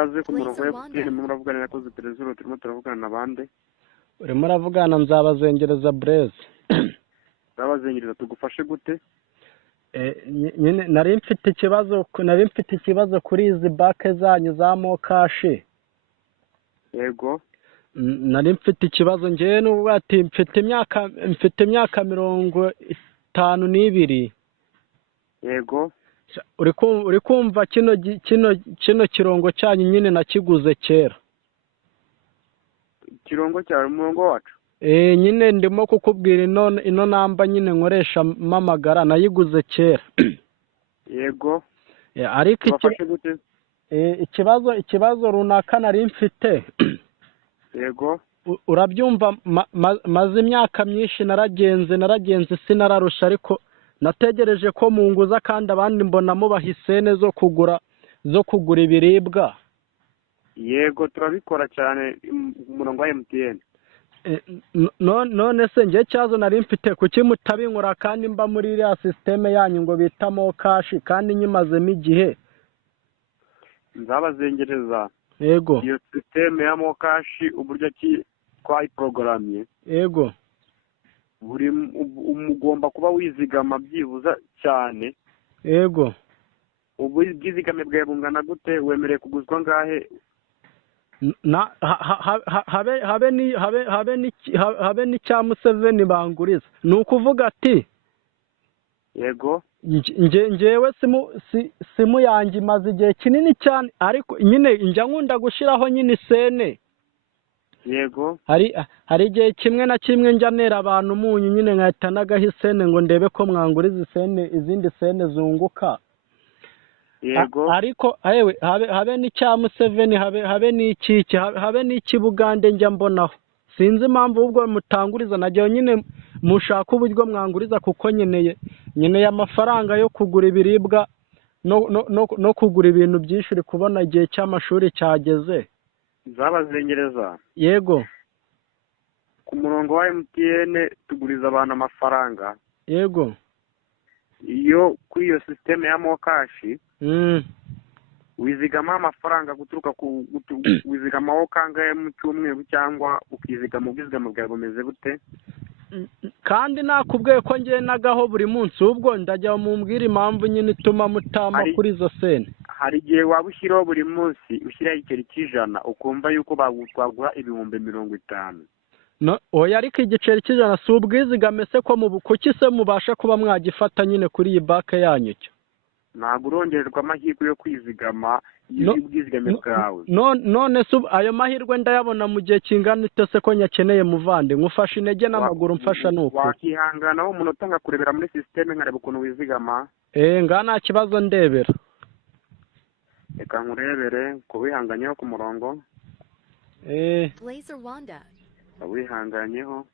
aze ku murongo wa FPR muravugana na koze Trezor turimo turavugana nabande urimo uravugana nzabazengereza Blaise nzabazengereza tugufashe gute nyine nari mfite ikibazo kuri izi bake zanyu za mokashi yego nari mfite ikibazo ngewe n'ubwo ati mfite imyaka 52 yego uri kumva kino kirongo cyanyu nyine nakiguze kera kirongo cyawe umurongo wacu nyine ndimo kukubwira ino namba nyine nkoresha mamagara nayiguze kera yego ariko ikibazo runaka nari mfite yego urabyumva maze imyaka myinshi naragenze sinararusha ariko nategereje ko munguza kandi abandi mbona mubaha isene zo kugura ibiribwa yego turabikora cyane umurongo wa MTN none se njye cyazo nari mfite kuki mutabinkora kandi mba muri iriya sisiteme yanyu ngo bitamo kashi kandi nyimazemo igihe nzabazengereza yego iyo sisiteme ya mokashi uburyo ki twayiprogrammye yego ugomba kuba wizigama byibuza cyane yego ubwizigame bwawe bungana gute wemereye kuguzwa ngahe habe n'icya Museveni banguriza ni ukuvuga ati yego ngewe simu yanjye imaze igihe kinini cyane ariko nyine njya nkunda gushyiraho nyine isene yego hari igihe kimwe na kimwe njya nera abantu umunyu nyine nkahita nagaho isene ngo ndebe ko mwanguriza izindi sene zunguka yego ariko yewe habe n'icya Museveni habe n'ikiki habe n'ikibugande njya mbonaho sinzi impamvu ubwo mutanguriza najyaho nyine mushaka uburyo mwanguriza kuko nkeneye amafaranga yo kugura ibiribwa no kugura ibintu byinshi uri kubona igihe cy'amashuri cyageze nzabazengereza yego ku murongo wa MTN tuguriza abantu amafaranga yego iyo kuri iyo sisiteme ya mokashi wizigama amafaranga guturuka wizigamaho kangahe mu cyumweru cyangwa ukizigama ubwizigama bwawe bumeze bute kandi nakubwiye ko ngenagaho buri munsi ubwo ndajya mumbwira impamvu nyine ituma mutama kuri izo sene hari igihe waba ushyiraho buri munsi ushyiraho igiceri cy'ijana ukumva yuko bagutwagura ibihumbi 50 oya ariko igiceri cy'ijana si ubwizigame se ko kuki se mubasha kuba mwagifata nyine kuri iyi bake yanyu cyo ntabwo urongererwa amahirwe yo kwizigama y'ubwizigame bwawe none se ayo mahirwe ndayabona mu gihe kingana ite se ko nyakeneye muvande nkufashe intege n'amaguru mfasha nuko wakihanganaho umunota ngakurebera muri sisiteme nkareba ukuntu wizigama nga nta kibazo ndebera reka nkurebere ko wihanganyeho ku murongo Blazer Wanda wihanganyeho